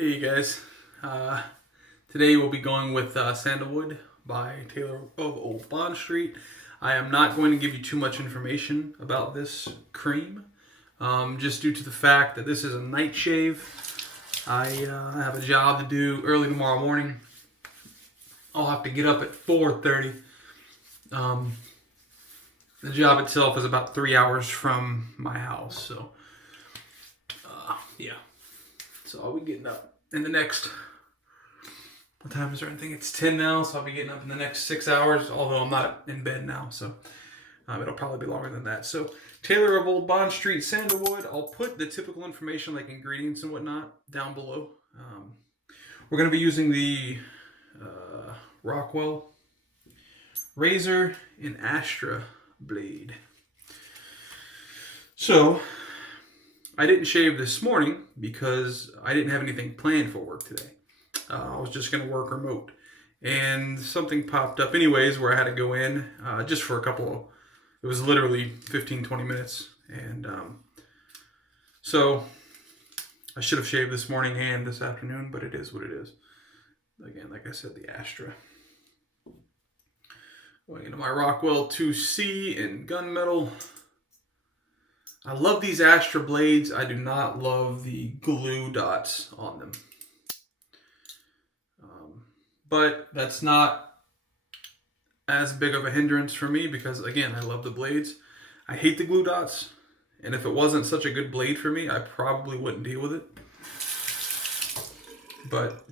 Hey guys, today we'll be going with Sandalwood by Taylor of Old Bond Street. I am not going to give you too much information about this cream, just due to the fact that this is a night shave. I have a job to do early tomorrow morning. I'll have to get up at 4:30. The job itself is about 3 hours from my house, so yeah. So I'll be getting up in the next, what time is there? I think it's 10 now, so I'll be getting up in the next 6 hours, although I'm not in bed now, so it'll probably be longer than that. So Taylor of Old Bond Street, Sandalwood. I'll put the typical information like ingredients and whatnot down below. We're going to be using the Rockwell razor and Astra blade. So I didn't shave this morning because I didn't have anything planned for work today. I was just going to work remote. And something popped up anyways where I had to go in just for it was literally 15-20 minutes. And so I should have shaved this morning and this afternoon, but it is what it is. Again, like I said, the Astra. Going into my Rockwell 2C in gunmetal. I love these Astra blades. I do not love the glue dots on them. But that's not as big of a hindrance for me because, again, I love the blades. I hate the glue dots. And if it wasn't such a good blade for me, I probably wouldn't deal with it. But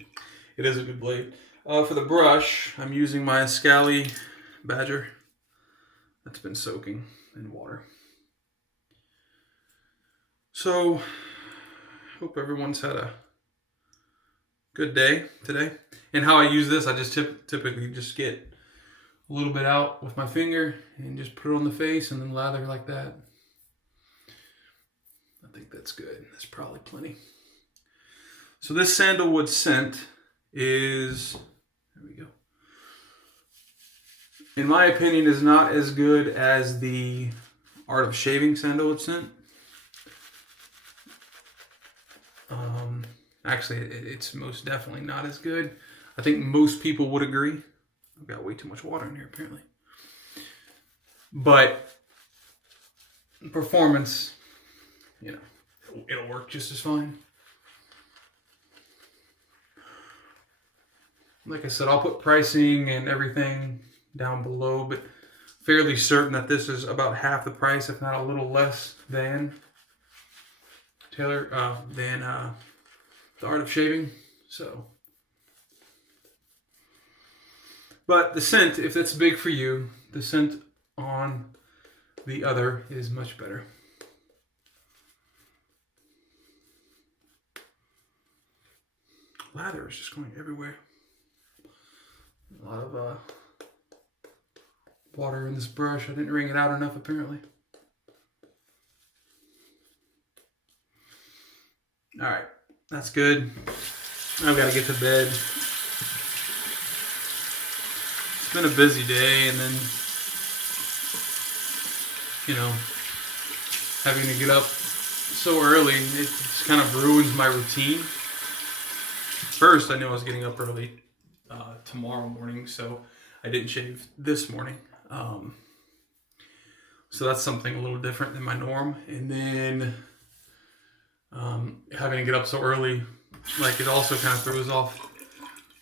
it is a good blade. For the brush, I'm using my Escali Badger. That's been soaking in water. So, hope everyone's had a good day today. And how I use this, I just typically just get a little bit out with my finger and just put it on the face and then lather like that. I think that's good. That's probably plenty. So this sandalwood scent is, there we go. In my opinion, is not as good as the Art of Shaving sandalwood scent. Actually, it's most definitely not as good. I think most people would agree. I've got way too much water in here, apparently. But performance, it'll work just as fine. Like I said, I'll put pricing and everything down below, but fairly certain that this is about half the price, if not a little less than the Art of Shaving. So, but the scent, if that's big for you, the scent on the other is much better. Lather is just going everywhere. A lot of water in this brush. I didn't wring it out enough, apparently. All right, that's good. I've got to get to bed. It's been a busy day, and then, having to get up so early, it just kind of ruins my routine. First, I knew I was getting up early tomorrow morning, so I didn't shave this morning. So that's something a little different than my norm. And then having to get up so early, it also kind of throws off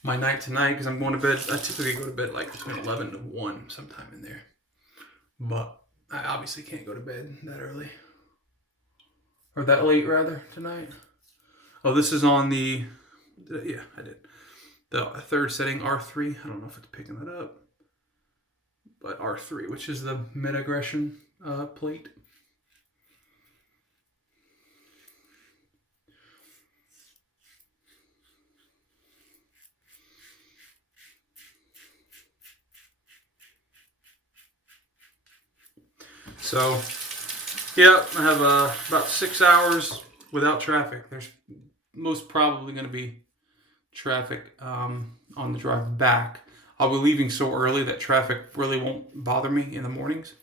my night tonight because I'm going to bed. I typically go to bed between 11 to 1 sometime in there. But I obviously can't go to bed that early. Or that late, rather, tonight. Oh, this is on the... Yeah, I did. The third setting, R3. I don't know if it's picking that up. But R3, which is the mid-aggression plate. So, yeah, I have about 6 hours without traffic. There's most probably going to be traffic on the drive back. I'll be leaving so early that traffic really won't bother me in the mornings.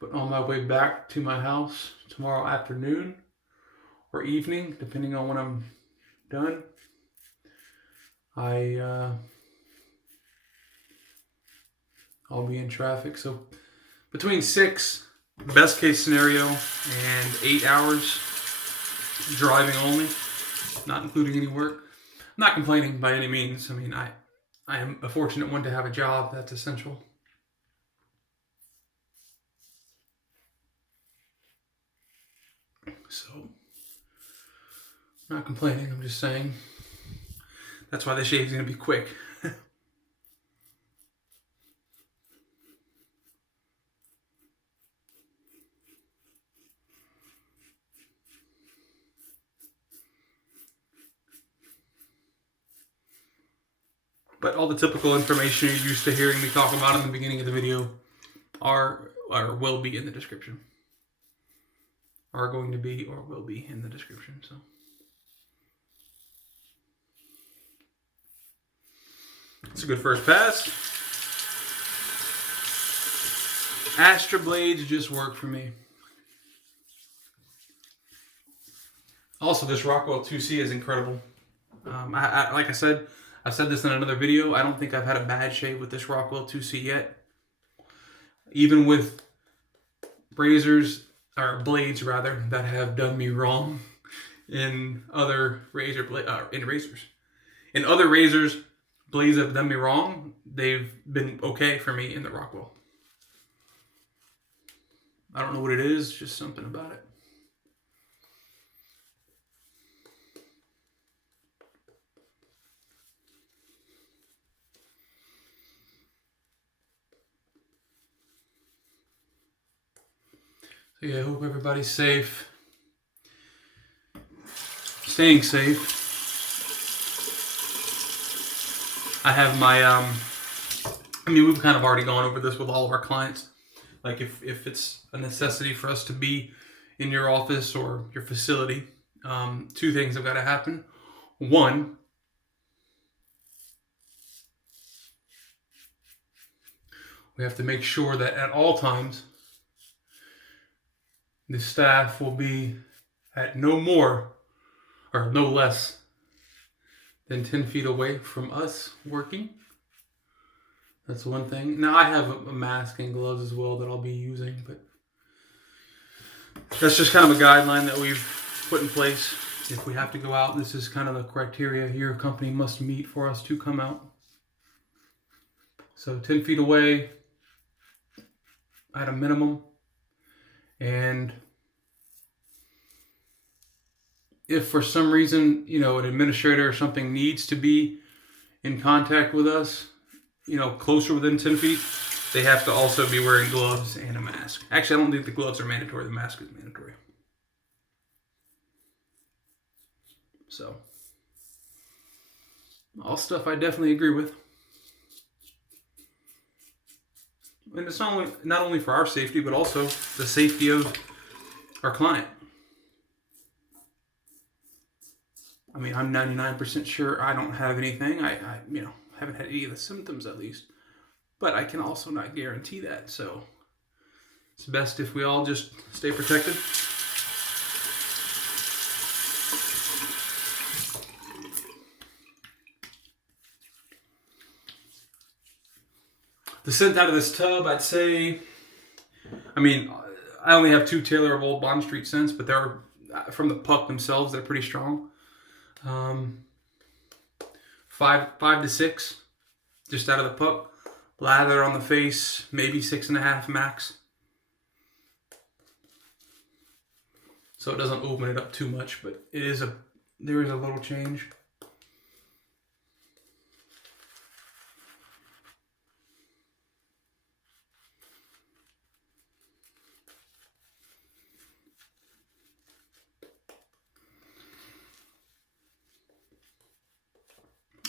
But on my way back to my house tomorrow afternoon, or evening, depending on when I'm done. I'll be in traffic. So between 6, best case scenario, and 8 hours driving only, not including any work. I'm not complaining by any means. I mean, I am a fortunate one to have a job that's essential. So, I'm not complaining. I'm just saying that's why the shave's going to be quick. But all the typical information you're used to hearing me talk about in the beginning of the video are or will be in the description. Are going to be or will be in the description. So it's a good first pass. Astra blades just work for me. Also, this Rockwell 2C is incredible. Like I said, I've said this in another video. I don't think I've had a bad shave with this Rockwell 2C yet. Even with razors, or blades rather, that have done me wrong in other razors. In other razors, blades that have done me wrong, they've been okay for me in the Rockwell. I don't know what it is, just something about it. So yeah, I hope everybody's safe. Staying safe. I have my, I mean, we've kind of already gone over this with all of our clients. Like if it's a necessity for us to be in your office or your facility, 2 things have got to happen. 1, we have to make sure that at all times, the staff will be at no more or no less than 10 feet away from us working. That's one thing. Now I have a mask and gloves as well that I'll be using, but that's just kind of a guideline that we've put in place. If we have to go out, this is kind of the criteria your company must meet for us to come out. So 10 feet away at a minimum. And if for some reason, you know, an administrator or something needs to be in contact with us, you know, closer within 10 feet, they have to also be wearing gloves and a mask. Actually, I don't think the gloves are mandatory. The mask is mandatory. So, all stuff I definitely agree with. And it's not only for our safety, but also the safety of our client. I mean, I'm 99% sure I don't have anything. I you know, haven't had any of the symptoms at least. But I can also not guarantee that. So it's best if we all just stay protected. The scent out of this tub, I'd say, I mean, I only have 2 Taylor of Old Bond Street scents, but they're from the puck themselves, they're pretty strong. 5 to 6, just out of the puck. Lather on the face, maybe 6.5 max. So it doesn't open it up too much, but there is a little change.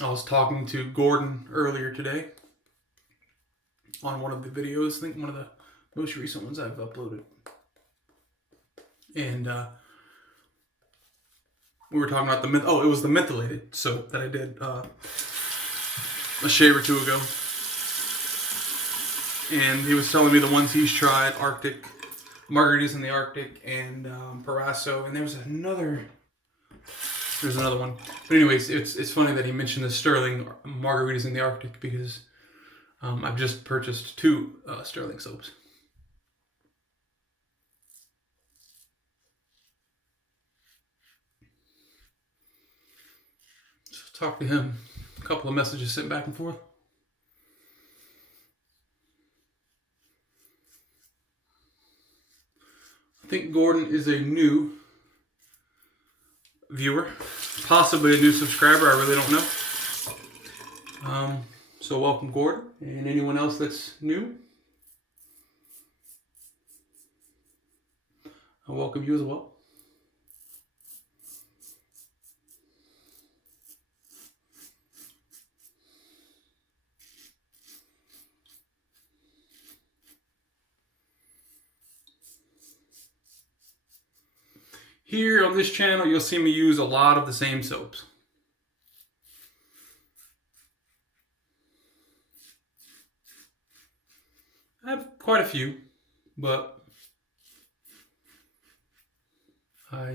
I was talking to Gordon earlier today on one of the videos, I think one of the most recent ones I've uploaded. And we were talking about it was the mentholated soap that I did a shave or 2 ago. And he was telling me the ones he's tried, Arctic, Margaritas in the Arctic and Parasso, and there's another one. But anyways, it's funny that he mentioned the Sterling Margaritas in the Arctic because I've just purchased 2 Sterling soaps. So talk to him. A couple of messages sent back and forth. I think Gordon is a new viewer, possibly a new subscriber. I really don't know. So welcome, Gordon, and anyone else that's new. I welcome you as well. Here on this channel, you'll see me use a lot of the same soaps. I have quite a few, but I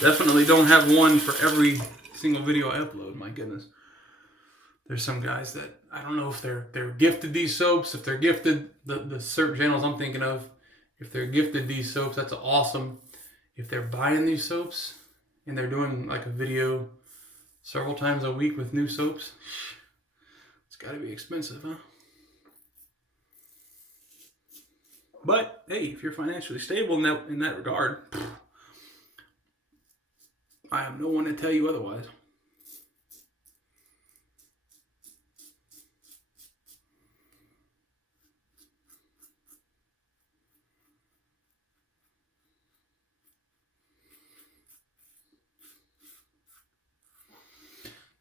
definitely don't have one for every single video I upload. My goodness. There's some guys that, I don't know if they're gifted these soaps, if they're gifted the certain channels I'm thinking of. If they're gifted these soaps, that's awesome. If they're buying these soaps and they're doing like a video several times a week with new soaps, it's got to be expensive, huh? But hey, if you're financially stable in that regard, I am no one to tell you otherwise.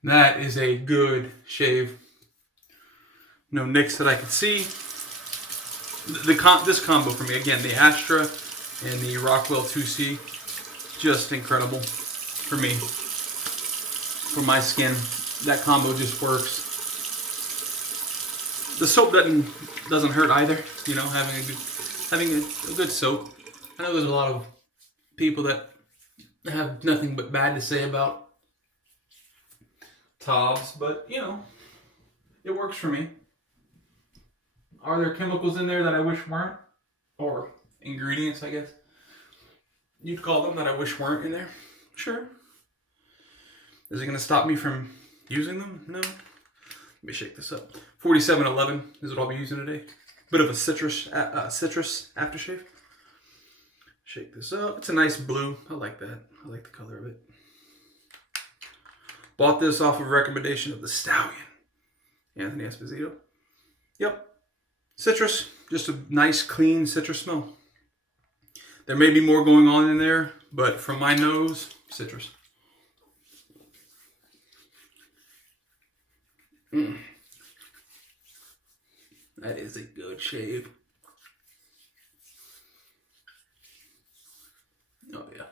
That is a good shave. No nicks that I could see. This combo for me, again, the Astra and the Rockwell 2C, just incredible for me. For my skin, that combo just works. The soap doesn't hurt either. You know, having a good soap. I know there's a lot of people that have nothing but bad to say about TOBS, but you know, it works for me. Are there chemicals in there that I wish weren't? Or ingredients, I guess you'd call them, that I wish weren't in there? Sure. Is it going to stop me from using them? No. Let me shake this up. 4711 is what I'll be using today. Bit of a citrus aftershave. Shake this up. It's a nice blue. I like that. I like the color of it. Bought this off of recommendation of the Stallion, Anthony Esposito. Yep. Citrus. Just a nice, clean citrus smell. There may be more going on in there, but from my nose, citrus. That is a good shave. Oh, yeah.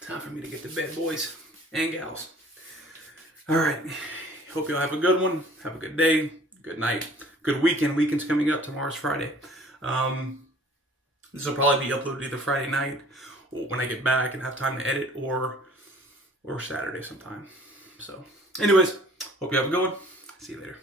Time for me to get to bed, boys and gals. All right. Hope y'all have a good one. Have a good day. Good night. Good weekend. Weekend's coming up. Tomorrow's Friday. This will probably be uploaded either Friday night or when I get back and have time to edit, or Saturday sometime. So anyways, hope you have a good one. See you later.